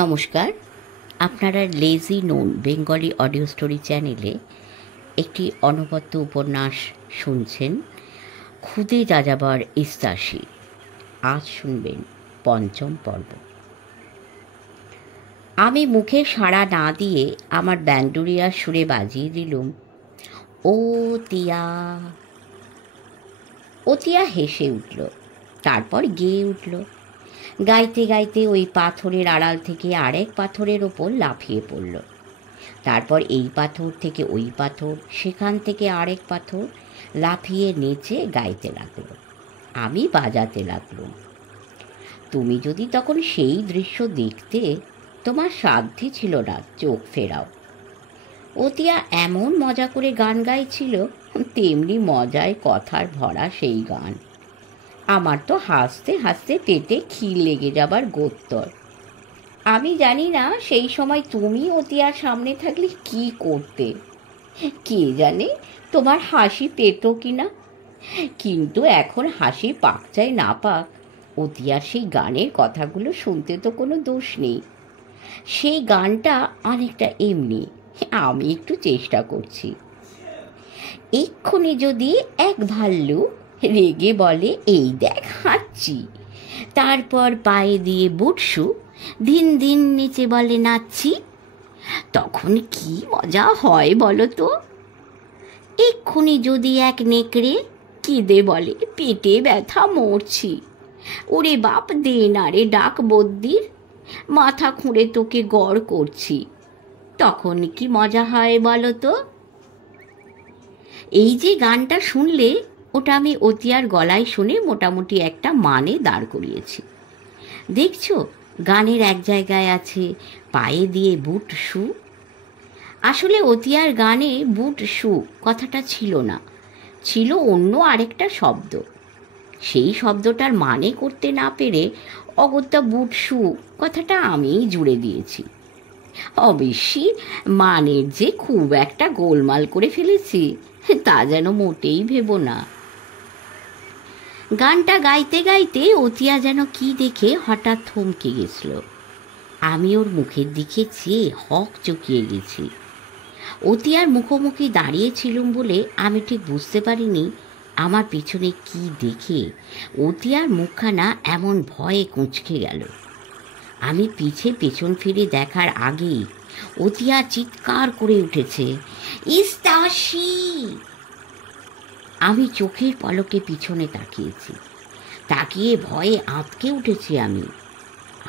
নমস্কার, আপনারা lazy known Bengali audio story চ্যানেলে একটি অনবদ্য উপন্যাস শুনছেন, খুদে যাযাবর ইস্তাসি। আজ শুনবেন পঞ্চম পর্ব। আমি মুখে সাড়া না দিয়ে আমার ব্যান্ডুরিয়ার সুরে বাজিয়ে দিলুম, ও তিয়া। ও তিয়া হেসে উঠল, তারপর গেয়ে উঠল। গাইতে গাইতে ওই পাথরের আড়াল থেকে আরেক পাথরের ওপর লাফিয়ে পড়ল। তারপর এই পাথর থেকে ওই পাথর, সেখান থেকে আরেক পাথর, লাফিয়ে নেচে গাইতে লাগলো। আমি বাজাতে লাগলুম। তুমি যদি তখন সেই দৃশ্য দেখতে, তোমার সাধ্যই ছিল না চোখ ফেরাও। অতিয়া এমন মজা করে গান গাইছিল, তেমনি মজায় কথার ভরা সেই গান। আমার তো হাসতে হাসতে পেটে খিল লেগে যাবার গোত্তর। আমি জানি না সেই সময় তুমি অতিয়ার সামনে থাকলে কি করতে। কে জানে তোমার হাসি পেত কি না। কিন্তু এখন হাসি পাক চাই না পাক, অতিয়ার সেই গানের কথাগুলো শুনতে তো কোনো দোষ নেই। সেই গানটা অনেকটা এমনি, আমি একটু চেষ্টা করছি। এক্ষুনি যদি এক ভাল্লুক রেগে বলে, এই দেখ হাঁটছি, তারপর পায়ে দিয়ে বুটসু দিন দিন নিচে বলে নাচছি, তখন কি মজা হয় বলো তো। এক্ষুনি যদি এক নেকড়ে কেঁদে বলে, পেটে ব্যথা মরছি, ওরে বাপ দে না রে ডাক বদ্যির, মাথা খুঁড়ে তোকে গড় করছি, তখন কি মজা হয় বলো তো। এই যে গানটা শুনলে, ওটা আমি অতিয়ার গলায় শুনে মোটামুটি একটা মানে দাঁড় করিয়েছি। দেখছো, গানের এক জায়গায় আছে পায়ে দিয়ে বুট শু। আসলে অতিয়ার গানে বুট শু কথাটা ছিল না, ছিল অন্য আরেকটা শব্দ। সেই শব্দটার মানে করতে না পেরে অগত্যা বুট শু কথাটা আমিই জুড়ে দিয়েছি। অবশ্যই মানের যে খুব একটা গোলমাল করে ফেলেছি তা যেন মোটেই ভেবো না। গানটা গাইতে গাইতে অতিয়া যেন কি দেখে হঠাৎ থমকে গেছিল। আমি ওর মুখের দিকে চেয়ে হক চকিয়ে গেছি। অতিয়ার মুখোমুখি দাঁড়িয়েছিলুম বলে আমি ঠিক বুঝতে পারিনি আমার পিছনে কি দেখে অতিয়ার মুখখানা এমন ভয়ে কুঁচকে গেল। আমি পেছন ফিরে দেখার আগেই অতিয়া চিৎকার করে উঠেছে, ইস্তাসি! আমি চোখের পলকে পিছনে তাকিয়েছি। তাকিয়ে ভয়ে আঁতকে উঠেছি আমি।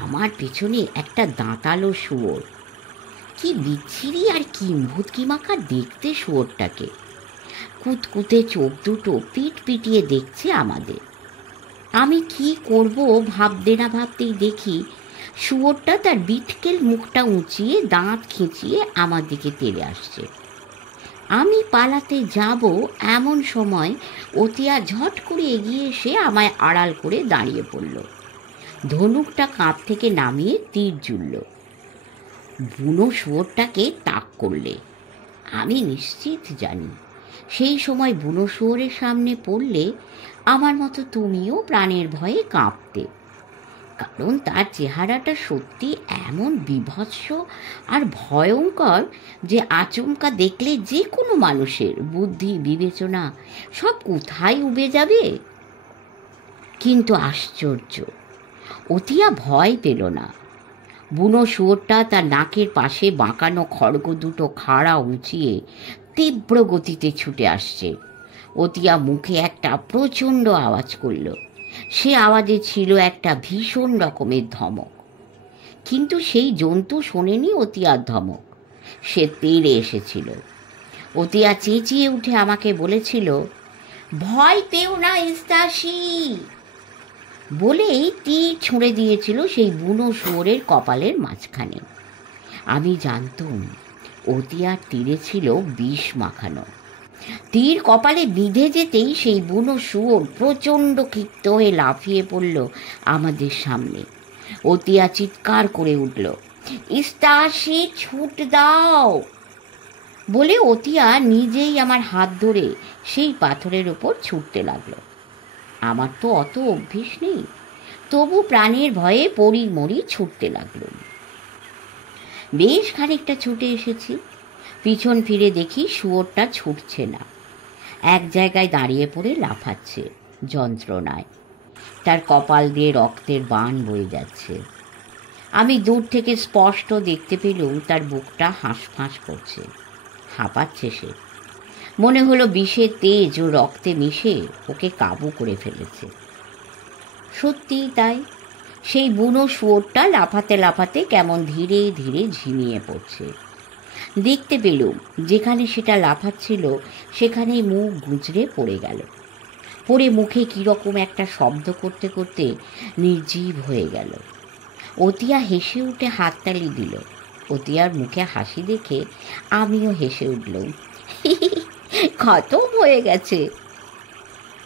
আমার পেছনে একটা দাঁতালো শুয়োর। কি বিচ্ছিরি আর কিম্ভূত মাখা দেখতে শুয়োরটাকে। কুতকুতে চোখ দুটো পিট পিটিয়ে দেখছে আমাদের। আমি কি করব ভাবতে না ভাবতেই দেখি শুয়োরটা তার বিটকেল মুখটা উঁচিয়ে দাঁত খিঁচিয়ে আমার দিকে তেড়ে আসছে। আমি পালাতে যাব এমন সময় অতিয়া ঝট করে এগিয়ে এসে আমায় আড়াল করে দাঁড়িয়ে পড়ল। ধনুকটা কাঁধ থেকে নামিয়ে তীর জুড়ল। বুনো শুয়োরটাকে তাক করলে। আমি নিশ্চিত জানি সেই সময় বুনো শুয়োরের সামনে পড়লে আমার মতো তুমিও প্রাণের ভয়ে কাঁপতে, কারণ তার চেহারাটা সত্যি এমন বীভৎস আর ভয়ঙ্কর যে আচমকা দেখলে যে কোনো মানুষের বুদ্ধি বিবেচনা সব কোথায় উবে যাবে। কিন্তু আশ্চর্য, অতিয়া ভয় পেল না। বুনো শুয়োরটা তার নাকের পাশে বাঁকানো খড়গ দুটো খাড়া উঁচিয়ে তীব্র গতিতে ছুটে আসছে। অতিয়া মুখে একটা প্রচণ্ড আওয়াজ করল। সে আওয়াজে ছিল একটা ভীষণ রকমের ধমক। কিন্তু সেই জন্তু শোনেনি অতিয়ার ধমক, সে তেড়ে এসেছিল। অতিয়া চেঁচিয়ে উঠে আমাকে বলেছিল, ভয় পেও না ইস্তাসি, বলেই তীর ছুঁড়ে দিয়েছিল সেই বুনো শুয়োরের কপালের মাঝখানে। আমি জানতুম অতিয়ার তীরে ছিল বিষ মাখানো। তীর কপালে বিঁধে যেতেই সেই বুনো শুয়োর প্রচণ্ড ক্ষিপ্ত হয়ে লাফিয়ে পড়ল আমাদের সামনে। অতিয়া চিৎকার করে উঠল, ইস্তাসি ছুট দাও, বলে অতিয়া নিজেই আমার হাত ধরে সেই পাথরের ওপর ছুটতে লাগলো। আমার তো অত অভ্যেস নেই, তবু প্রাণের ভয়ে পড়ি মরি ছুটতে লাগলো। বেশ খানিকটা ছুটে এসেছি। পিছন ফিরে দেখি শুয়োরটা ছুটছে না, এক জায়গায় দাঁড়িয়ে পড়ে লাফাচ্ছে যন্ত্রণায়। তার কপাল দিয়ে রক্তের বান বয়ে যাচ্ছে। আমি দূর থেকে স্পষ্ট দেখতে পেলুম তার বুকটা হাঁসফাঁস করছে, হাঁপাচ্ছে সে। মনে হলো বিষের তেজ ও রক্তে মিশে ওকে কাবু করে ফেলেছে। সত্যিই তাই, সেই বুনো শুয়োরটা লাফাতে লাফাতে কেমন ধীরে ধীরে ঝিমিয়ে পড়ছে। দেখতে পেলুম যেখানে সেটা লাফাচ্ছিল সেখানেই মুখ গুঁজরে পড়ে গেল। পড়ে মুখে কীরকম একটা শব্দ করতে করতে নির্জীব হয়ে গেল। অতিয়া হেসে উঠে হাততালি দিল। অতিয়ার মুখে হাসি দেখে আমিও হেসে উঠলুম। খতম হয়ে গেছে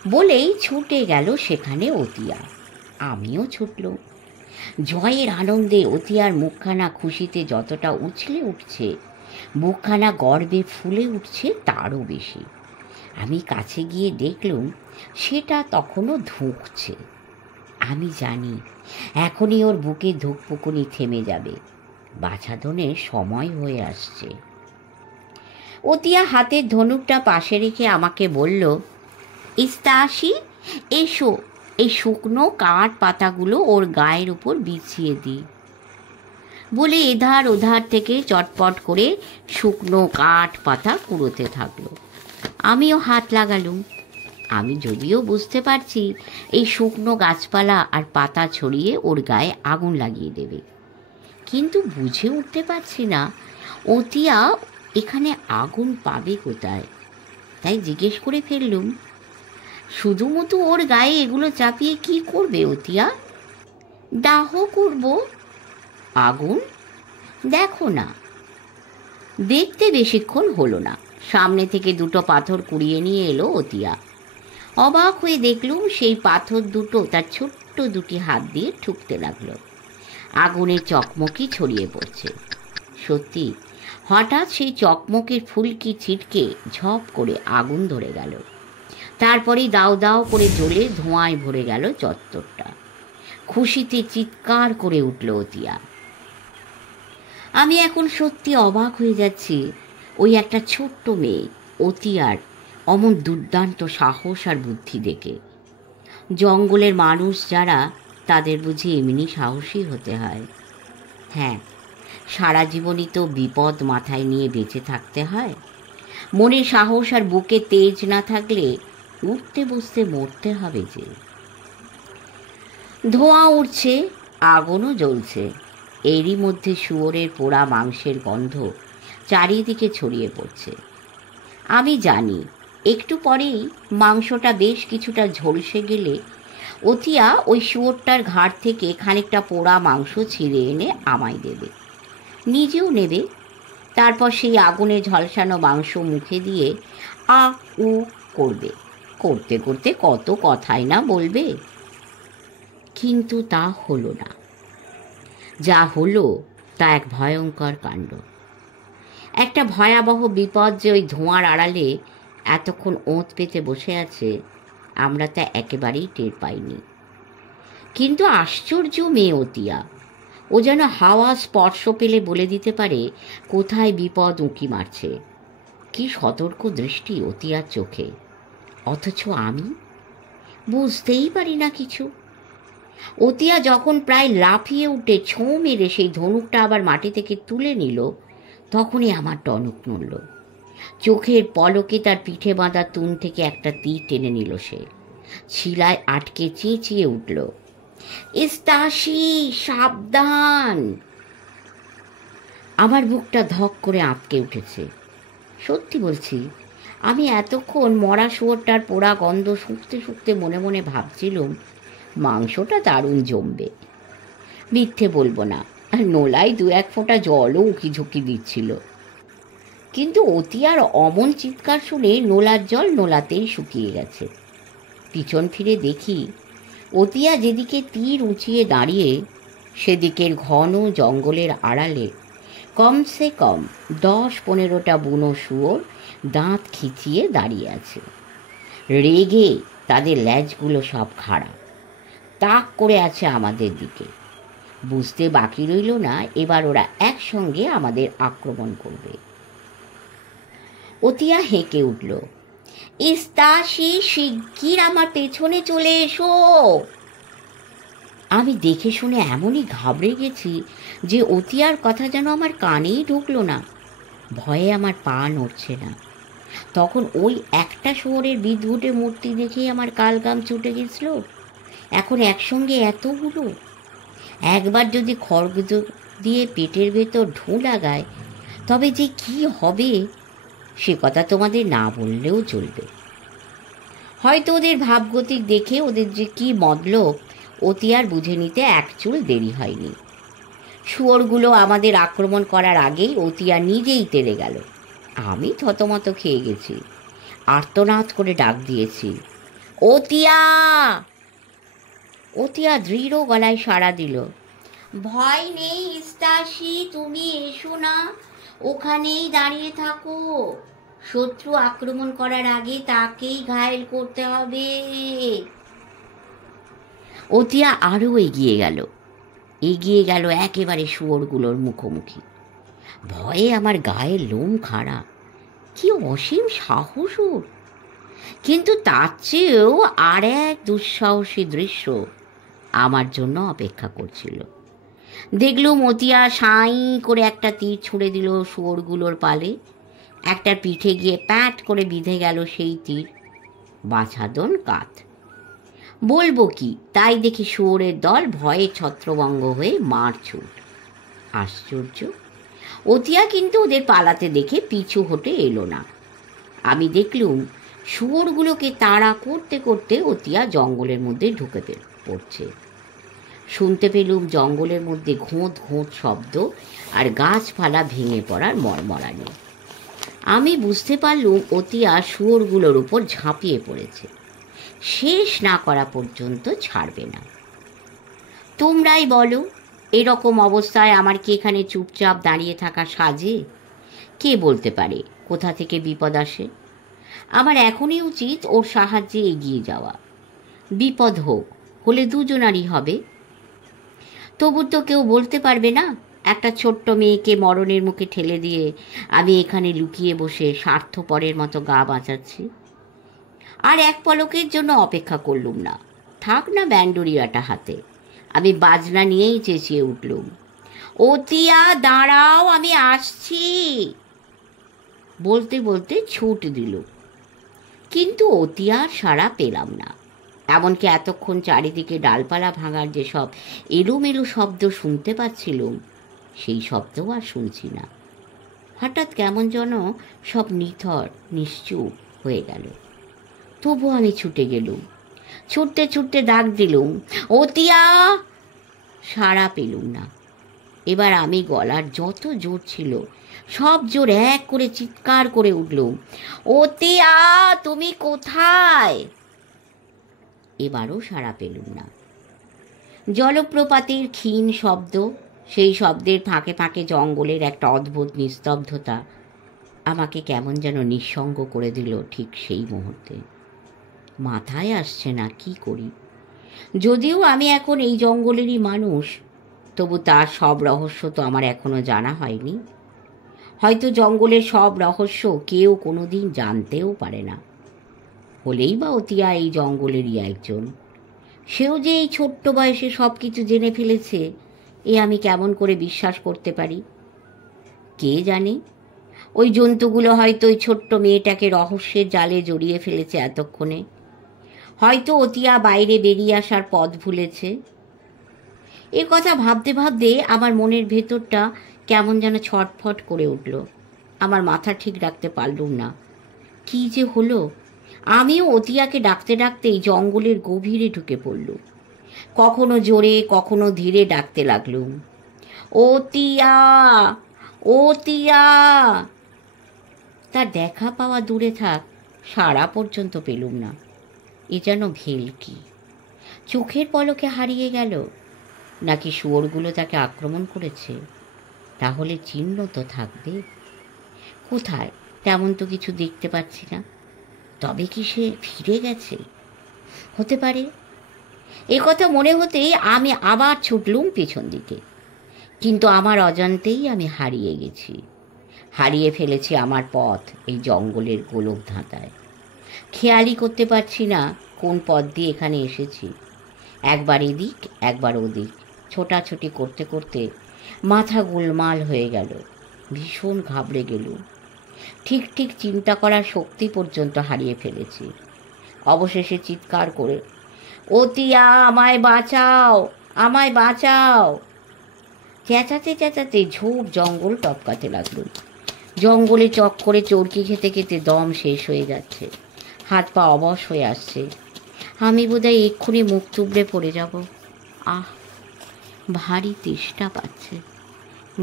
বলেই ছুটে গেল সেখানে অতিয়া। আমিও ছুটলুম। জয়ের আনন্দে অতিয়ার মুখখানা খুশিতে যতটা উছলে উঠছে, মুখখানা গর্বে ফুলে উঠছে তারও বেশি। আমি কাছে গিয়ে দেখলুম সেটা তখনও ধুঁকছে। আমি জানি এখনই ওর বুকে ধুকপুকুনি থেমে যাবে, বাছাধনের সময় হয়ে আসছে। অতিয়া হাতের ধনুকটা পাশে রেখে আমাকে বলল, ইস্তাসি, এসো, এই শুকনো কাঠ পাতাগুলো ওর গায়ের উপর বিছিয়ে দিই। বলে এধার ওধার থেকে চটপট করে শুকনো কাঠ পাতা কুড়োতে থাকলো। আমিও হাত লাগালুম। আমি যদিও বুঝতে পারছি এই শুকনো গাছপালা আর পাতা ছড়িয়ে ওর গায়ে আগুন লাগিয়ে দেবে, কিন্তু বুঝে উঠতে পারছি না অতিয়া এখানে আগুন পাবে কোথায়। তাই জিজ্ঞেস করে ফেললুম, শুধুমতো ওর গায়ে এগুলো চাপিয়ে কি করবে অতিয়া? দাহ করব। আগুন? দেখো না। দেখতে বেশিক্ষণ হলো না, সামনে থেকে দুটো পাথর কুড়িয়ে নিয়ে এলো অতিয়া। অবাক হয়ে দেখলুম সেই পাথর দুটো তার ছোট্ট দুটি হাত দিয়ে ঠুকতে লাগলো। আগুনের চকমকি ছড়িয়ে পড়ছে। সত্যি, হঠাৎ সেই চকমকের ফুলকি ছিটকে ঝপ করে আগুন ধরে গেল। তারপরেই দাও দাও করে জ্বলে ধোঁয়ায় ভরে গেল চত্বরটা। খুশিতে চিৎকার করে উঠল অতিয়া। আমি এখন সত্যি অবাক হয়ে যাচ্ছি ওই একটা ছোট্ট মেয়ে অতিয়ার অমন দুর্দান্ত সাহস আর বুদ্ধি দেখে। জঙ্গলের মানুষ যারা, তাদের বুঝি এমনি সাহসী হতে হয়? হ্যাঁ, সারা জীবনই তো বিপদ মাথায় নিয়ে বেঁচে থাকতে হয়। মনে সাহস আর বুকে তেজ না থাকলে উঠতে বসতে মরতে হবে যে। ধোঁয়া উঠছে, আগুনও জ্বলছে। এরই মধ্যে শুয়োরের পোড়া মাংসের গন্ধ চারিদিকে ছড়িয়ে পড়ছে। আমি জানি একটু পরেই মাংসটা বেশ কিছুটা ঝলসে গেলে অতিয়া ওই শুয়োরটার ঘাড় থেকে খানিকটা পোড়া মাংস ছিঁড়ে এনে আমায় দেবে, নিজেও নেবে। তারপর সেই আগুনে ঝলসানো মাংস মুখে দিয়ে আ উ করবে। করতে করতে কত কথাই না বলবে। কিন্তু তা হলো না। যা হলো তা এক ভয়ঙ্কর কাণ্ড। একটা ভয়াবহ বিপদ যে ওই ধোঁয়ার আড়ালে এতক্ষণ ওঁত পেতে বসে আছে, আমরা তা একেবারেই টের পাইনি। কিন্তু আশ্চর্য মেয়ে অতিয়া, ও যেন হাওয়া স্পর্শ পেলে বলে দিতে পারে কোথায় বিপদ উঁকি মারছে। কি সতর্ক দৃষ্টি অতিয়ার চোখে! অথচ আমি বুঝতেই পারি না কিছু। অতিয়া যখন প্রায় লাফিয়ে উঠে ছোঁ মেরে সেই ধনুকটা আবার মাটি থেকে তুলে নিল, তখনই আমার টনক নড়ল। চোখের পলকে তার পিঠে বাঁধা তুন থেকে একটা তীর টেনে নিল সে। শিলায় আটকে চেঁচিয়ে উঠল, ইস্তাসি, সাবধান! আমার বুকটা ধক করে আঁতকে উঠেছে। সত্যি বলছি, আমি এতক্ষণ মরা শুয়োরটার পোড়া গন্ধ শুঁকতে শুঁকতে মনে মনে ভাবছিলুম মাংসটা দারুণ জমবে। মিথ্যে বলবো না, নোলায় দু এক ফোঁটা জলও উকি ঝুঁকি দিচ্ছিল। কিন্তু অতিয়ার অমন চিৎকার শুনে নোলার জল নোলাতেই শুকিয়ে গেছে। পিছন ফিরে দেখি অতিয়া যেদিকে তীর উঁচিয়ে দাঁড়িয়ে, সেদিকের ঘন জঙ্গলের আড়ালে কমসে কম 10-15টা বুনো শুয়োর দাঁত খিচিয়ে দাঁড়িয়ে আছে। রেগে তাদের ল্যাজগুলো সব খাড়া, তাক করে আছে আমাদের দিকে। বুঝতে বাকি রইল না এবার ওরা একসঙ্গে আমাদের আক্রমণ করবে। অতিয়া হেঁকে উঠল, ইস্তাসি, শিগগির আমার পেছনে চলে এসো। আমি দেখে শুনে এমনই ঘাবড়ে গেছি যে অতিয়ার কথা যেন আমার কানেই ঢুকলো না। ভয়ে আমার পা নড়ছে না। তখন ওই একটা শুয়োরের বিদঘুটে মূর্তি দেখেই আমার কালঘাম ছুটে গেছিল। এখন একসঙ্গে এতগুলো! একবার যদি খড়গ দিয়ে পেটের ভেতর ঢু লাগায় তবে যে কি হবে সে কথা তোমাদের না বললেও চলবে। হয়তো ওদের ভাবগতিক দেখে ওদের যে কি মতলব অতিয়ার বুঝে নিতে এক চুল দেরি হয়নি। শুয়োরগুলো আমাদের আক্রমণ করার আগেই অতিয়া নিজেই তেড়ে গেল। আমি থতমত খেয়ে গেছি, আর্তনাদ করে ডাক দিয়েছি, অতিয়া! অতিয়া দৃঢ় গলায় সাড়া দিল, ভয় নেই ইস্তাসি, তুমি এসো না, ওখানেই দাঁড়িয়ে থাকো। শত্রু আক্রমণ করার আগে তাকেই ঘায়েল করতে হবে। অতিয়া আরও এগিয়ে গেল একেবারে শুয়োরগুলোর মুখোমুখি। ভয়ে আমার গায়ের লোম খাড়া। কি অসীম সাহস ওর! কিন্তু তার চেয়েও আর এক দুঃসাহসী দৃশ্য আমার জন্য অপেক্ষা করছিল। দেখলুম অতিয়া সাঁই করে একটা তীর ছুঁড়ে দিল শুয়োরগুলোর পালে। একটার পিঠে গিয়ে প্যাট করে বিঁধে গেল সেই তীর। বাছাধন কাত। বলবো কি, তাই দেখি শুয়োরের দল ভয়ে ছত্রভঙ্গ হয়ে মারছুট। আশ্চর্য, অতিয়া কিন্তু ওদের পালাতে দেখে পিছু হটে এলো না। আমি দেখলুম শুয়োরগুলোকে তাড়া করতে করতে অতিয়া জঙ্গলের মধ্যে ঢুকে পড়ছে। শুনতে পেলুম জঙ্গলের মধ্যে ঘোঁত ঘোঁত শব্দ আর গাছপালা ভেঙে পড়ার মরমরানি। আমি বুঝতে পারলুম অতিয়া শুয়োরগুলোর উপর ঝাঁপিয়ে পড়েছে, শেষ না করা পর্যন্ত ছাড়বে না। তোমরাই বলো, এরকম অবস্থায় আমার কি এখানে চুপচাপ দাঁড়িয়ে থাকা সাজে? কে বলতে পারে কোথা থেকে বিপদ আসে? আমার এখনই উচিত ওর সাহায্যে এগিয়ে যাওয়া। বিপদ হলে দুজনারই হবে। তবু তো কেউ বলতে পারবে না একটা ছোট্ট মেয়েকে মরণের মুখে ঠেলে দিয়ে আমি এখানে লুকিয়ে বসে স্বার্থপরের মতো গা বাঁচাচ্ছি। আর এক পলকের জন্য অপেক্ষা করলুম না। থাক না ব্যান্ডুরিয়াটা হাতে। আমি বাজনা নিয়েই চেঁচিয়ে উঠলুম, অতিয়া দাঁড়াও, আমি আসছি। বলতে বলতে ছুট দিল, কিন্তু অতিয়ার সাড়া পেলাম না। এমনকি এতক্ষণ চারিদিকে ডালপালা ভাঙার যেসব এলোমেলো শব্দ শুনতে পাচ্ছিলুম সেই শব্দও আর শুনছি না। হঠাৎ কেমন যেন সব নিথর নিশ্চুপ হয়ে গেল। তবু আমি ছুটে গেলুম, ছুটতে ছুটতে ডাক দিলুম, অতিয়া! সাড়া পেলুম না। এবার আমি গলার যত জোর ছিল সব জোর এক করে চিৎকার করে উঠলুম, অতিয়া, তুমি কোথায়? এবারও সাড়া পেলুম না। জলপ্রপাতের ক্ষীণ শব্দ, সেই শব্দের ফাঁকে ফাঁকে জঙ্গলের একটা অদ্ভুত নিস্তব্ধতা আমাকে কেমন যেন নিঃসঙ্গ করে দিল ঠিক সেই মুহূর্তে। মাথায় আসছে না কি করি। যদিও আমি এখন এই জঙ্গলেরই মানুষ, তবু তার সব রহস্য তো আমার এখনো জানা হয়নি। হয়তো জঙ্গলের সব রহস্য কেউ কোনোদিন জানতেও পারে না। হলেই বা অতিয়া এই জঙ্গলেরই একজন। সেও যে এই ছোট্ট বয়সে সব কিছু জেনে ফেলেছে এ আমি কেমন করে বিশ্বাস করতে পারি? কে জানে, ওই জন্তুগুলো হয়তো ওই ছোট্ট মেয়েটাকে রহস্যের জালে জড়িয়ে ফেলেছে এতক্ষণে। হয়তো অতিয়া বাইরে বেরিয়ে আসার পথ ভুলেছে। এ কথা ভাবতে ভাবতে আমার মনের ভেতরটা কেমন যেন ছটফট করে উঠল। আমার মাথা ঠিক রাখতে পারলুম না। কি যে হলো! আমিও অতিয়াকে ডাকতে ডাকতেই জঙ্গলের গভীরে ঢুকে পড়লুম। কখনো জোরে কখনো ধীরে ডাকতে লাগলুম, অতিয়া, অতিয়া! তার দেখা পাওয়া দূরে থাক, সাড়া পর্যন্ত পেলুম না। এ যেন ভেলকি। চোখের পলকে হারিয়ে গেল, নাকি শুয়োরগুলো তাকে আক্রমণ করেছে? তাহলে চিহ্ন তো থাকবে। কোথায়? তেমন তো কিছু দেখতে পাচ্ছি না। তবে কি সে ফিরে গেছে? হতে পারে। এ কথা মনে হতেই আমি আবার ছুটলুম পিছন দিকে, কিন্তু আমার অজান্তেই আমি হারিয়ে গেছি। হারিয়ে ফেলেছি আমার পথ এই জঙ্গলের গোলক ধাঁধায়। খেয়ালই করতে পারছি না কোন পথ দিয়ে এখানে এসেছি। একবার এদিক একবার ওদিক ছোটাছুটি করতে করতে মাথা গোলমাল হয়ে গেল। ভীষণ ঘাবড়ে গেলুম। ঠিক ঠিক চিন্তা করার শক্তি পর্যন্ত হারিয়ে ফেলেছি। অবশেষে চিৎকার করে, অতিয়া, আমায় বাঁচাও, আমায় বাঁচাও! চেঁচাতে চেঁচাতে ঝোপ জঙ্গল টপকাতে লাগলো। জঙ্গলে চক করে চরকি খেতে খেতে দম শেষ হয়ে যাচ্ছে, হাত পা অবশ হয়ে আসছে। আমি বোধহয় এক্ষুনি মুখ তুবড়ে পড়ে যাব। আহ, ভারী তেষ্টা পাচ্ছে,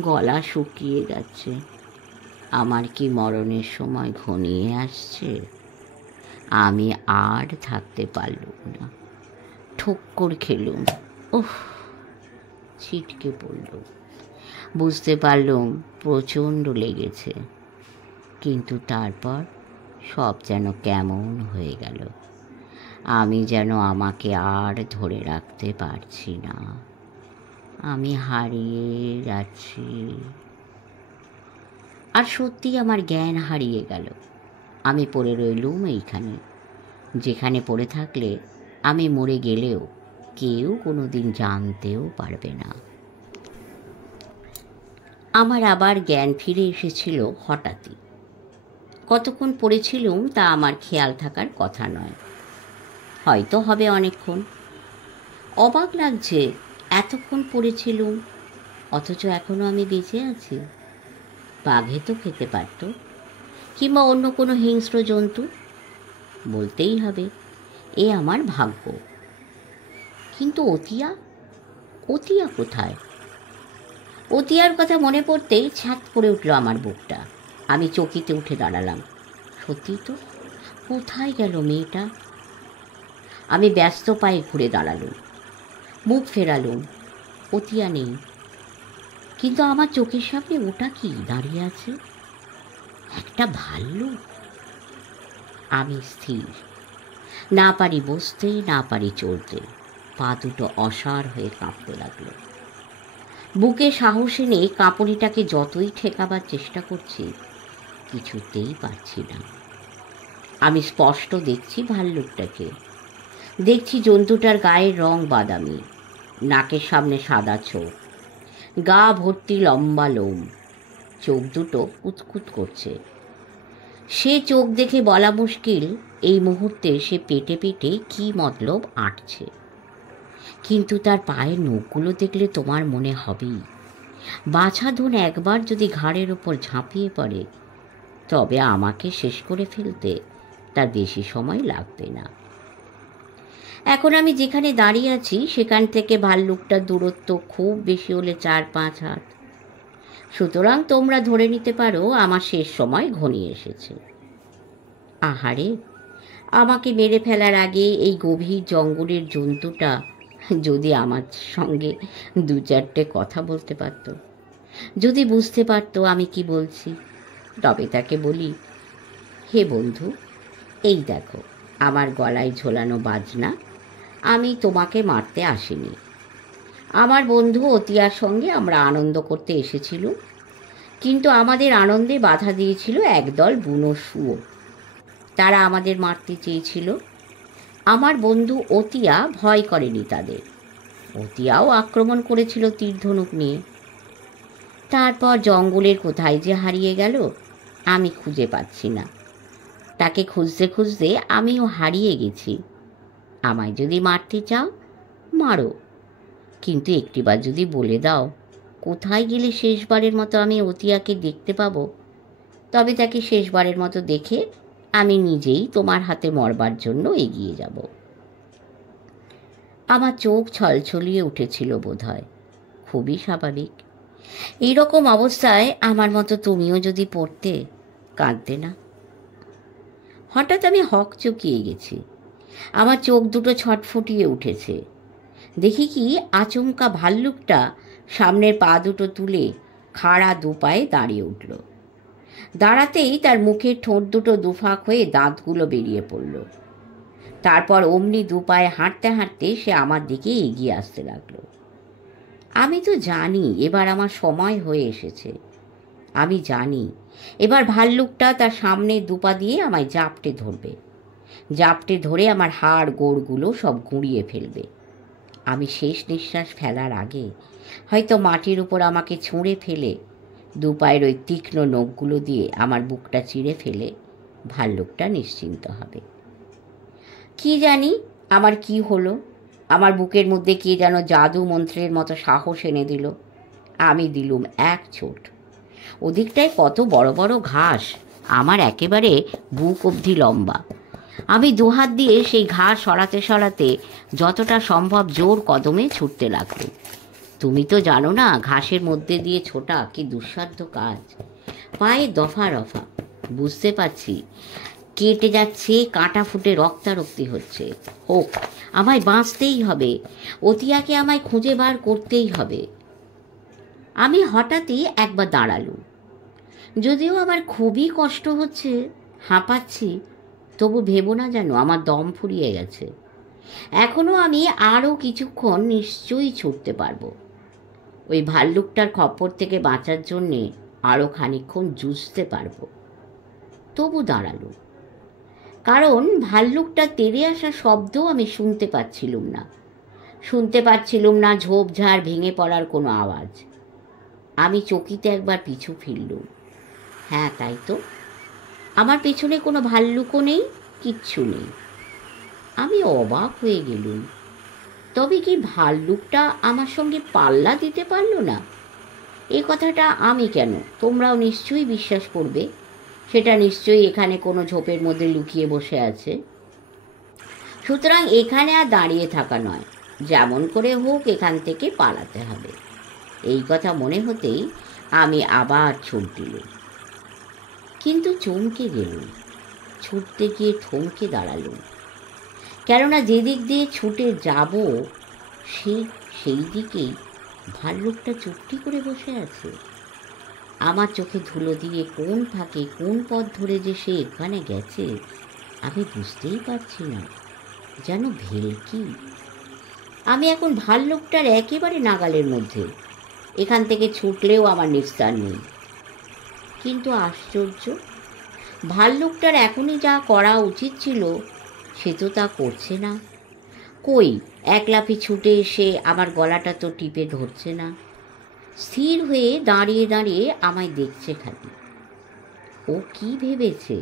গলা শুকিয়ে যাচ্ছে। আমার কি মরণের সময় ঘনিয়ে আসছে? আমি আর থাকতে পারলুম না, ঠোক্কর খেলুম। উফ, ছিটকে পড়লুম। বুঝতে পারলুম প্রচণ্ড লেগেছে, কিন্তু তারপর সব যেন কেমন হয়ে গেল। আমি যেন আমাকে আর ধরে রাখতে পারছি না, আমি হারিয়ে যাচ্ছি। আর সত্যি আমার জ্ঞান হারিয়ে গেল। আমি পড়ে রইলুম এইখানে, যেখানে পড়ে থাকলে আমি মরে গেলেও কেউ কোনো দিন জানতেও পারবে না। আমার আবার জ্ঞান ফিরে এসেছিল হঠাৎই। কতক্ষণ পড়েছিলুম তা আমার খেয়াল থাকার কথা নয়, হয়তো হবে অনেকক্ষণ। অবাক লাগছে, এতক্ষণ পড়েছিলুম অথচ এখনো আমি বেঁচে আছি। বাঘে তো খেতে পারত, কিংবা অন্য কোনো হিংস্র জন্তু। বলতেই হবে এ আমার ভাগ্য। কিন্তু অতিয়া, অতিয়া কোথায়? অতিয়ার কথা মনে পড়তেই ছাদ পড়ে উঠল আমার বুকটা। আমি চকিতে উঠে দাঁড়ালাম। সত্যি তো, কোথায় গেল মেয়েটা? আমি ব্যস্ত পায়ে ঘুরে দাঁড়ালুম, মুখ ফেরালুম। অতিয়া নেই, কিন্তু আমার চোখের সামনে ওটা কি দাঁড়িয়ে আছে? একটা ভাল্লুক। আমি স্থির, না পারি বসতে, না পারি চলতে। পা দুটো অসাড় হয়ে কাঁপতে লাগলো। বুকে সাহস এনে কাঁপুনিটাকে যতই ঠেকাবার চেষ্টা করছি, কিছুতেই পারছি না। আমি স্পষ্ট দেখছি ভাল্লুকটাকে। দেখছি জন্তুটার গায়ের রং বাদামি, নাকের সামনে সাদা ছোপ, গা ভর্তি লম্বা লোম, চোখ দুটো কুতকুত করছে। সে চোখ দেখে বলা মুশকিল এই মুহূর্তে সে পেটে পেটে কি মতলব আঁটছে। কিন্তু তার পায়ের নখগুলো দেখলে তোমার মনে হবেই, বাছা ধন একবার যদি ঘাড়ের ওপর ঝাঁপিয়ে পড়ে, তবে আমাকে শেষ করে ফেলতে তার বেশি সময় লাগবে না। এখন আমি যেখানে দাঁড়িয়ে আছি সেখান থেকে ভাল্লুকটার দূরত্ব খুব বেশি হলে 4-5 হাত। সুতরাং তোমরা ধরে নিতে পারো আমার শেষ সময় ঘনিয়ে এসেছে। আহারে, আমাকে মেরে ফেলার আগে এই গভীর জঙ্গলের জন্তুটা যদি আমার সঙ্গে 2-4টে কথা বলতে পারত, যদি বুঝতে পারতো আমি কি বলছি, তবে তাকে বলি, হে বন্ধু, এই দেখো আমার গলায় ঝোলানো বাজনা। আমি তোমাকে মারতে আসিনি। আমার বন্ধু অতিয়ার সঙ্গে আমরা আনন্দ করতে এসেছিল, কিন্তু আমাদের আনন্দে বাধা দিয়েছিল একদল বুনো শুয়োর। তারা আমাদের মারতে চেয়েছিল। আমার বন্ধু অতিয়া ভয় করেনি তাদের। অতিয়াও আক্রমণ করেছিল তীরধনুক নিয়ে। তারপর জঙ্গলের কোথায় যে হারিয়ে গেল আমি খুঁজে পাচ্ছি না। তাকে খুঁজতে খুঁজতে আমিও হারিয়ে গেছি। আমায় যদি মারতে চাও মারো, কিন্তু একটিবার যদি বলে দাও কোথায় গেলে শেষবারের মতো আমি অতিয়াকে দেখতে পাবো, তবে তাকে শেষবারের মতো দেখে আমি নিজেই তোমার হাতে মরবার জন্য এগিয়ে যাব। আমার চোখ ছলছলিয়ে উঠেছিল বোধহয়, খুবই স্বাভাবিক। এইরকম অবস্থায় আমার মতো তুমিও যদি পড়তে, কাঁদতে না? হঠাৎ আমি হক চকিয়ে গেছি। আমার চোখ দুটো ছটফটিয়ে উঠেছে। দেখি কি আচমকা ভাল্লুকটা সামনের পা দুটো তুলে খাড়া দুপায়ে দাঁড়িয়ে উঠল। দাঁড়াতেই তার মুখের ঠোঁট দুটো দুফাক হয়ে দাঁতগুলো বেরিয়ে পড়ল। তারপর অমনি দুপায়ে হাঁটতে হাঁটতে সে আমার দিকে এগিয়ে আসতে লাগলো। আমি তো জানি এবার আমার সময় হয়ে এসেছে। আমি জানি এবার ভাল্লুকটা তার সামনে দুপা দিয়ে আমায় জাপটে ধরবে, জাপটে ধরে আমার হাড় গোড়গুলো সব গুঁড়িয়ে ফেলবে। আমি শেষ নিঃশ্বাস ফেলার আগে হয়তো মাটির উপর আমাকে ছুঁড়ে ফেলে দুপায়ের ওই তীক্ষ্ণ নখগুলো দিয়ে আমার বুকটা চিরে ফেলে ভাল্লুকটা নিশ্চিন্ত হবে। কি জানি আমার কি হলো, আমার বুকের মধ্যে কে যেন জাদু মন্ত্রের মতো সাহস এনে দিল। আমি দিলুম এক ছোট। ওদিকটায় কত বড় বড় ঘাস, আমার একেবারে বুক অবধি লম্বা। আমি দুহাত দিয়ে সেই ঘাস সরাতে সরাতে যতটা সম্ভব জোর কদমে ছুটতে লাগলো। তুমি তো জানো না ঘাসের মধ্যে দিয়ে ছোটা কি দুঃসাধ্য কাজ। পায়ে দফা রফা, বুঝতে পারছি কেটে যাচ্ছে, কাঁটা ফুটে রক্তারক্তি হচ্ছে। হোক, আমায় বাঁচতেই হবে, অতিয়াকে আমায় খুঁজে বার করতেই হবে। আমি হঠাৎই একবার দাঁড়ালুম। যদিও আমার খুবই কষ্ট হচ্ছে, হাঁপাচ্ছি, তবু ভেবো না যেন আমার দম ফুরিয়ে গেছে। এখনও আমি আরও কিছুক্ষণ নিশ্চয়ই ছুটতে পারবো। ওই ভাল্লুকটার খপ্পর থেকে বাঁচার জন্যে আরও খানিকক্ষণ জুঝতে পারবো। তবু দাঁড়ালুম, কারণ ভাল্লুকটা তেড়ে আসা শব্দ আমি শুনতে পাচ্ছিলুম না ঝোপঝাড় ভেঙে পড়ার কোনো আওয়াজ। আমি চকিতে একবার পিছু ফিরলুম। হ্যাঁ, তাই তো, আমার পেছনে কোনো ভাল্লুকও নেই, কিচ্ছু নেই। আমি অবাক হয়ে গেলুম। তবে কি ভাল্লুকটা আমার সঙ্গে পাল্লা দিতে পারল না? এ কথাটা আমি কেন, তোমরাও নিশ্চয়ই বিশ্বাস করবে। সেটা নিশ্চয়ই এখানে কোনো ঝোপের মধ্যে লুকিয়ে বসে আছে। সুতরাং এখানে আর দাঁড়িয়ে থাকা নয়, যেমন করে হোক এখান থেকে পালাতে হবে। এই কথা মনে হতেই আমি আবার ছুট দিলুম। কিন্তু চমকে গেলুম, ছুটতে গিয়ে থমকে দাঁড়ালুম। কেননা যেদিক দিয়ে ছুটে যাব সেই দিকেই ভাল্লুকটা চুপটি করে বসে আছে। আমার চোখে ধুলো দিয়ে কোন ফাঁকে কোন পথ ধরে যে সে এখানে গেছে আমি বুঝতেই পারছি না, যেন ভেলকি। আমি এখন ভাল্লুকটার একেবারে নাগালের মধ্যে, এখান থেকে ছুটলেও আমার নিস্তার নেই। কিন্তু আশ্চর্য, ভাল্লুকটার এখনই যা করা উচিত ছিল সে তো তা করছে না। কই, এক লাফে ছুটে এসে আমার গলাটা তো টিপে ধরছে না, স্থির হয়ে দাঁড়িয়ে দাঁড়িয়ে আমায় দেখছে খালি। ও কি ভেবেছে,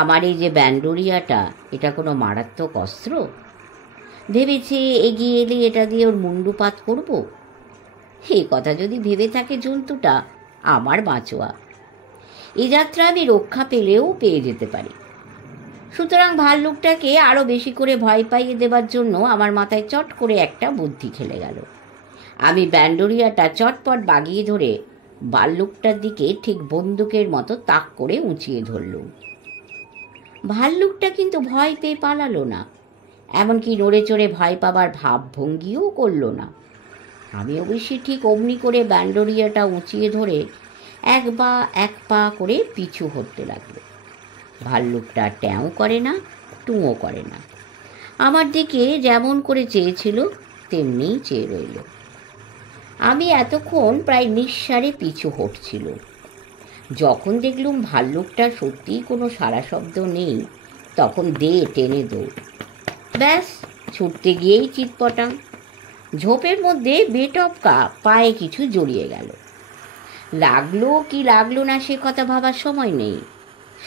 আমার এই যে ব্যান্ডোরিয়াটা এটা কোনো মারাত্মক অস্ত্র? ভেবেছে এগিয়ে এলে এটা দিয়ে ওর মুন্ডুপাত করব? এই কথা যদি ভেবে থাকে জন্তুটা, আমার বাঁচোয়া। এ যাত্রা আমি রক্ষা পেলেও পেয়ে যেতে পারি। সুতরাং ভাল্লুকটাকে আরও বেশি করে ভয় পাইয়ে দেবার জন্য আমার মাথায় চট করে একটা বুদ্ধি খেলে গেল। আমি ব্যান্ডোরিয়াটা চটপট বাগিয়ে ধরে ভাল্লুকটার দিকে ঠিক বন্দুকের মতো তাক করে উঁচিয়ে ধরলুম। ভাল্লুকটা কিন্তু ভয় পেয়ে পালালো না, এমনকি নড়ে চড়ে ভয় পাবার ভাবভঙ্গিও করল না। আমি অবশ্যই ঠিক অমনি করে ব্যান্ডোরিয়াটা উঁচিয়ে ধরে এক পা করে পিছু হটতে লাগলো। ভাল্লুকটা ট্যাঁও করে না, টুঁও করে না, আমার দিকে যেমন করে চেয়েছিল তেমনিই চেয়ে রইল। আমি এতক্ষণ প্রায় নিঃসাড়ে পিছু হটছিল। যখন দেখলুম ভাল্লুকটা সত্যিই কোনো সাড়া শব্দ নেই, তখন টেনে দৌড়। ব্যাস, ছুটতে গিয়েই চিৎপটাং। ঝোপের মধ্যে বেটপকা পায়ে কিছু জড়িয়ে গেল। লাগলো কি লাগলো না সে কথা ভাবার সময় নেই,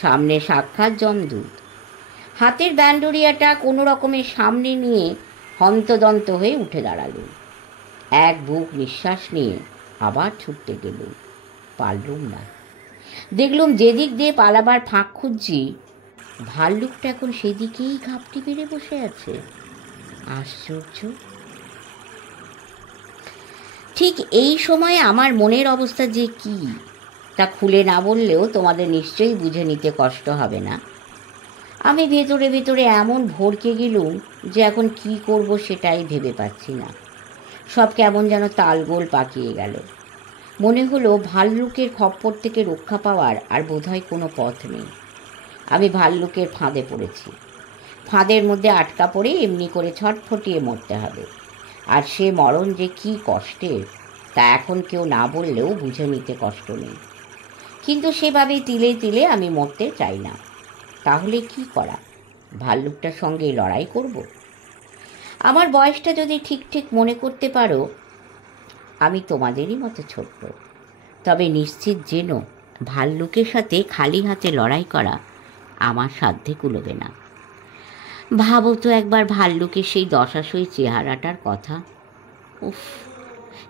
সামনে সাক্ষাৎ যমদূত। হাতের ব্যান্ডোরিয়াটা কোনো রকমের সামনে নিয়ে হন্তদন্ত হয়ে উঠে দাঁড়ালুম। এক বুক নিঃশ্বাস নিয়ে আবার ছুটতে গেলুম। পারলুম না। দেখলুম যেদিক দিয়ে পালাবার ফাঁক খুঁজছি ভাল্লুকটা এখন সেদিকেই ঘাপটি মেরে বসে আছে। আশ্চর্য! ঠিক এই সময়ে আমার মনের অবস্থা যে কি তা খুলে না বললেও তোমাদের নিশ্চয়ই বুঝে নিতে কষ্ট হবে না। আমি ভেতরে ভেতরে এমন ভড়কে গেলুম যে এখন কি করব সেটাই ভেবে পাচ্ছি না। সব কেমন যেন তালগোল পাকিয়ে গেল। মনে হলো ভাল্লুকের খপ্পর থেকে রক্ষা পাওয়ার আর বোধহয় কোনো পথ নেই। আমি ভাল্লুকের ফাঁদে পড়েছি। ফাঁদের মধ্যে আটকা পড়ে এমনি করে ছটফটিয়ে মরতে হবে। আর সে মরণ যে কী কষ্টের তা এখন কেউ না বললেও বুঝে নিতে কষ্ট নেই। কিন্তু সেভাবে তিলে তিলে আমি মরতে চাই না। তাহলে কি করা? ভাল্লুকটার সঙ্গে লড়াই করব? আমার বয়সটা যদি ঠিক ঠিক মনে করতে পারো, আমি তোমাদেরই মতো ছোট্ট। তবে নিশ্চিত যেন ভাল্লুকের সাথে খালি হাতে লড়াই করা আমার সাধ্যে কুলোবে না। ভাবো তো একবার ভাল্লুকের সেই দশাসই চেহারাটার কথা। উফ,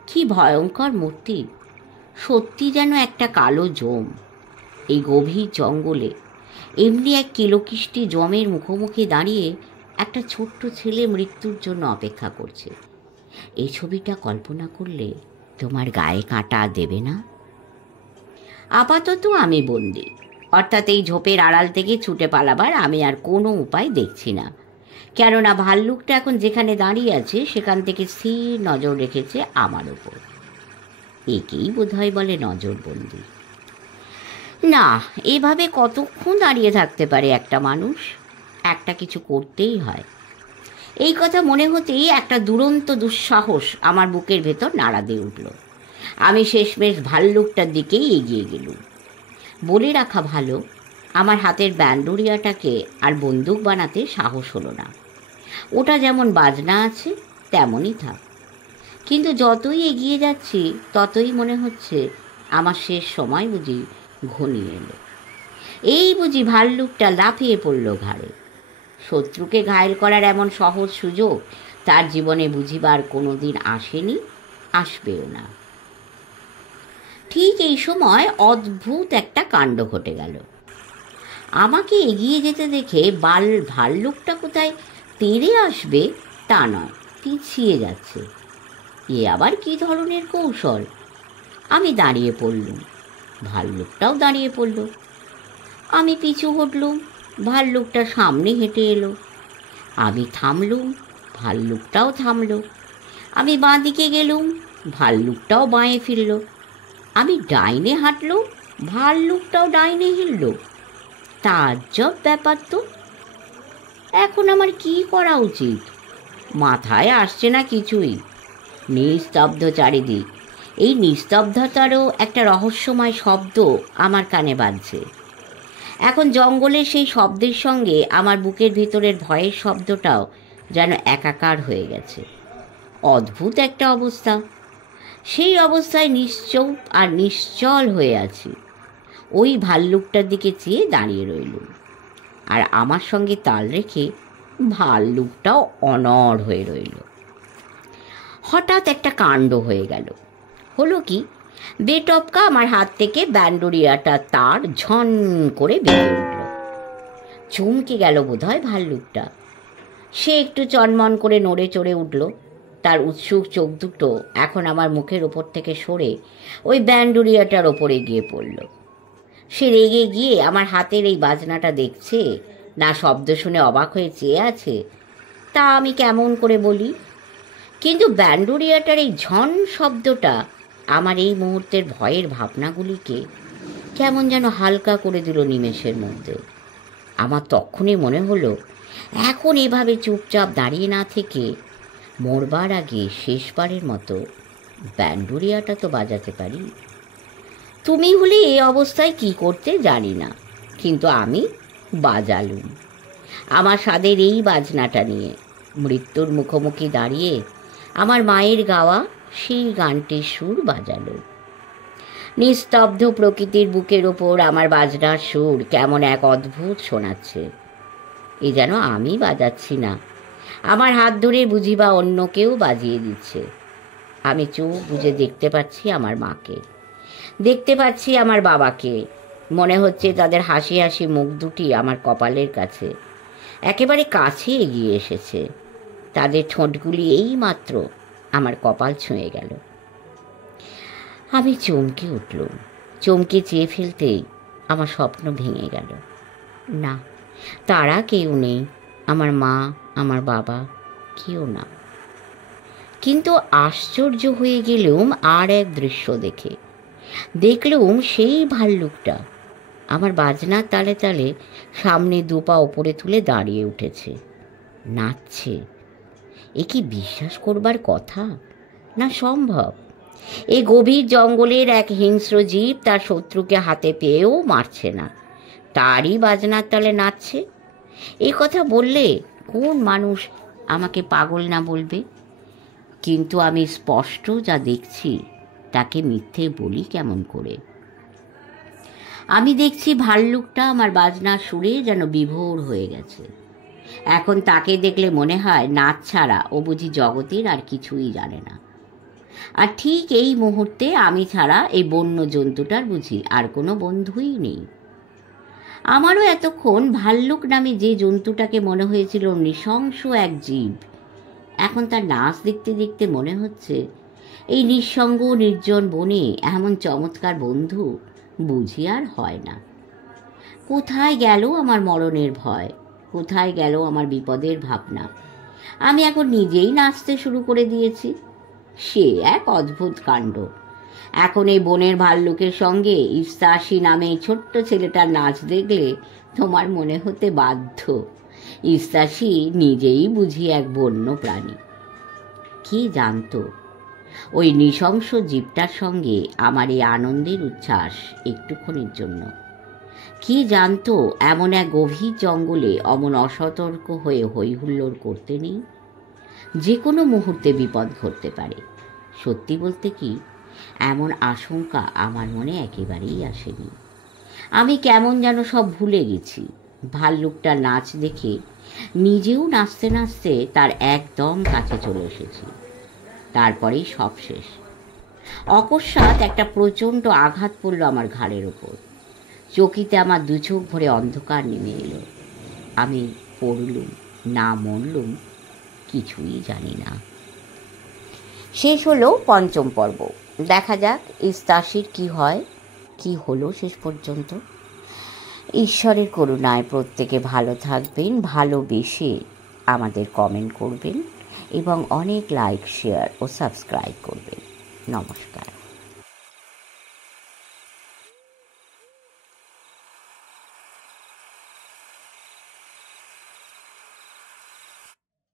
কি ভয়ঙ্কর মূর্তি! সত্যি যেন একটা কালো জম। এই গভীর জঙ্গলে এমনি এক কিলোকিষ্টি জমের মুখোমুখি দাঁড়িয়ে একটা ছোট্ট ছেলে মৃত্যুর জন্য অপেক্ষা করছে। এই ছবিটা কল্পনা করলে তোমার গায়ে কাঁটা দেবে না? আপাতত আমি বন্দি, অর্থাৎ এই ঝোপের আড়াল থেকে ছুটে পালাবার আমি আর কোনো উপায় দেখছি না। কেননা ভাল্লুকটা এখন যেখানে দাঁড়িয়ে আছে সেখান থেকে স্থির নজর রেখেছে আমার ওপর। একেই বোধহয় বলে নজরবন্দি। না, এভাবে কতক্ষণ দাঁড়িয়ে থাকতে পারে একটা মানুষ? একটা কিছু করতেই হয়। এই কথা মনে হতেই একটা দুরন্ত দুঃসাহস আমার বুকের ভেতর নাড়া দিয়ে উঠল। আমি শেষমেশ ভাল্লুকটার দিকেই এগিয়ে গেলুম। বলে রাখা ভালো, আমার হাতের ব্যান্ডুরিয়াটাকে আর বন্দুক বানাতে সাহস হলো না। ওটা যেমন বাজনা আছে তেমনই থাক। কিন্তু যতই এগিয়ে যাচ্ছি ততই মনে হচ্ছে আমার শেষ সময় বুঝি ঘনিয়ে এলো। এই বুঝি ভাল্লুকটা লাফিয়ে পড়ল ঘাড়ে। শত্রুকে ঘায়েল করার এমন সহজ সুযোগ তার জীবনে বুঝিবার কোনো দিন আসেনি, আসবেও না। ঠিক এই সময় অদ্ভুত একটা কাণ্ড ঘটে গেল। আমাকে এগিয়ে যেতে দেখে ভাল্লুকটা কোথায় তেড়ে আসবে তা নয়, পিছিয়ে যাচ্ছে। এ আবার কি ধরনের কৌশল? আমি দাঁড়িয়ে পড়লুম, ভাল্লুকটাও দাঁড়িয়ে পড়ল। আমি পিছু হটলুম, ভাল্লুকটা সামনে হেঁটে এলো। আমি থামলুম, ভাল্লুকটাও থামল। আমি বাঁ দিকে গেলুম, ভাল্লুকটাও বাঁয়ে ফিরল। আমি ডাইনে হাঁটলুম, ভাল্লুকটাও ডাইনে হিলল। তাজ্জব ব্যাপার তো! এখন আমার কি করা উচিত? মাথায় আসছে না কিছুই। নিস্তব্ধ চারিদিক। এই নিস্তব্ধতারও একটা রহস্যময় শব্দ আমার কানে বাজছে। এখন জঙ্গলের সেই শব্দের সঙ্গে আমার বুকের ভিতরের ভয়ের শব্দটাও যেন একাকার হয়ে গেছে। অদ্ভুত একটা অবস্থা। সেই অবস্থায় নিশ্চুপ আর নিশ্চল হয়ে আছি। ওই ভাল্লুকটার দিকে চেয়ে দাঁড়িয়ে রইলুম। আর আমার সঙ্গে তাল রেখে ভাল্লুকটাও অনড় হয়ে রইল। হঠাৎ একটা কাণ্ড হয়ে গেল। হলো কি, বেটপকা আমার হাত থেকে ব্যান্ডুরিয়াটা তার ঝন করে বেরিয়ে উঠল। চমকে গেল বোধহয় ভাল্লুকটা। সে একটু চনমন করে নড়ে চড়ে উঠল। তার উৎসুক চোখ দুটো এখন আমার মুখের ওপর থেকে সরে ওই ব্যান্ডুরিয়াটার ওপরে গিয়ে পড়ল। সে রেগে গিয়ে আমার হাতের এই বাজনাটা দেখছে না শব্দ শুনে অবাক হয়ে চেয়ে আছে তা আমি কেমন করে বলি। কিন্তু ব্যান্ডুরিয়াটার এই ঝন শব্দটা আমার এই মুহূর্তের ভয়ের ভাবনাগুলিকে কেমন যেন হালকা করে দিল নিমেষের মধ্যে। আমার তখনই মনে হলো, এখন এভাবে চুপচাপ দাঁড়িয়ে না থেকে মরবার আগে শেষবারের মতো ব্যান্ডুরিয়াটা তো বাজাতে পারি। তুমি হলে এই অবস্থায় কি করতে জানি না, কিন্তু আমি বাজালুম আমার স্বাদের এই বাজনাটা নিয়ে। মৃত্যুর মুখোমুখি দাঁড়িয়ে আমার মায়ের গাওয়া সেই গানটির সুর বাজালো। নিস্তব্ধ প্রকৃতির বুকের ওপর আমার বাজনার সুর কেমন এক অদ্ভুত শোনাচ্ছে। এ যেন আমি বাজাচ্ছি না, আমার হাত ধরে বুঝিবা অন্য কেউ বাজিয়ে দিচ্ছে। আমি চোখ বুজে দেখতে পাচ্ছি আমার মাকে, দেখতে পাচ্ছি আমার বাবাকে। মনে হচ্ছে তাদের হাসি হাসি মুখ দুটি আমার কপালের কাছে, একেবারে কাছে এগিয়ে এসেছে। তাদের ঠোঁটগুলি এই মাত্র আমার কপাল ছুঁয়ে গেল। আমি চমকে উঠলুম। চমকে চেয়ে ফেলতেই আমার স্বপ্ন ভেঙে গেল। না, তারা কেউ নেই, আমার মা, আমার বাবা, কেউ না। কিন্তু আশ্চর্য হয়ে গেলুম আর এক দৃশ্য দেখে। দেখলুম সেই ভাল্লুকটা আমার বাজনার তালে তালে সামনে দুপা ওপরে তুলে দাঁড়িয়ে উঠেছে। নাচছে। এ কি বিশ্বাস করবার কথা, না সম্ভব? এ গভীর জঙ্গলের এক হিংস্র জীব তার শত্রুকে হাতে পেয়েও মারছে না, তারই বাজনার তালে নাচছে। এই কথা বললে কোন মানুষ আমাকে পাগল না বলবে? কিন্তু আমি স্পষ্ট যা দেখছি তাকে মিথ্যে বলি কেমন করে? আমি দেখছি ভাল্লুকটা আমার বাজনার সুরে যেন বিভোর হয়ে গেছে। এখন তাকে দেখলে মনে হয় নাচ ছাড়া ও বুঝি জগতের আর কিছুই জানে না। আর ঠিক এই মুহূর্তে আমি ছাড়া এই বন্য জন্তুটার বুঝি আর কোনো বন্ধুই নেই। আমারও এতক্ষণ ভাল্লুক নামে যে জন্তুটাকে মনে হয়েছিল নৃশংস এক জীব, এখন তার নাচ দেখতে দেখতে মনে হচ্ছে এই নিঃসঙ্গ নির্জন বনে এমন চমৎকার বন্ধু বুঝি আর হয় না। কোথায় গেল আমার মরণের ভয়, কোথায় গেল আমার বিপদের ভাবনা? আমি এখন নিজেই নাচতে শুরু করে দিয়েছি। সে এক অদ্ভুত কাণ্ড। এখন এই বনের ভাল্লুকের সঙ্গে ইফতাসি নামে ছোট্ট ছেলেটার নাচ দেখলে তোমার মনে হতে বাধ্য ইফতাসি নিজেই বুঝি এক বন্য প্রাণী। কি জানতো ওই নৃশংস জীবটার সঙ্গে আমার এই আনন্দের উচ্ছ্বাস একটুক্ষণের জন্য? কি জানতো এমন এক গভীর জঙ্গলে অমন অসতর্ক হয়ে হইহুল্লোড় করতে নেই? যে কোনো মুহূর্তে বিপদ ঘটতে পারে। সত্যি বলতে কি, এমন আশঙ্কা আমার মনে একেবারেই আসেনি। আমি কেমন যেন সব ভুলে গেছি। ভাল্লুকটার নাচ দেখে নিজেও নাচতে নাচতে তার একদম কাছে চলে এসেছি। তারপরেই সব শেষ। অকস্মাৎ একটা প্রচণ্ড আঘাত পড়ল আমার ঘাড়ের ওপর। চকিতে আমার দু চোখ ভরে অন্ধকার নেমে এলো। আমি পড়লুম না মরলুম কিছুই জানি না। শেষ হলো পঞ্চম পর্ব। দেখা যাক ইফতাসির কি হয়, কি হলো শেষ পর্যন্ত। ঈশ্বরের করুণায় প্রত্যেকে ভালো থাকবেন, ভালোবেসে আমাদের কমেন্ট করবেন এবং অনেক লাইক, শেয়ার ও সাবস্ক্রাইব করবেন। নমস্কার।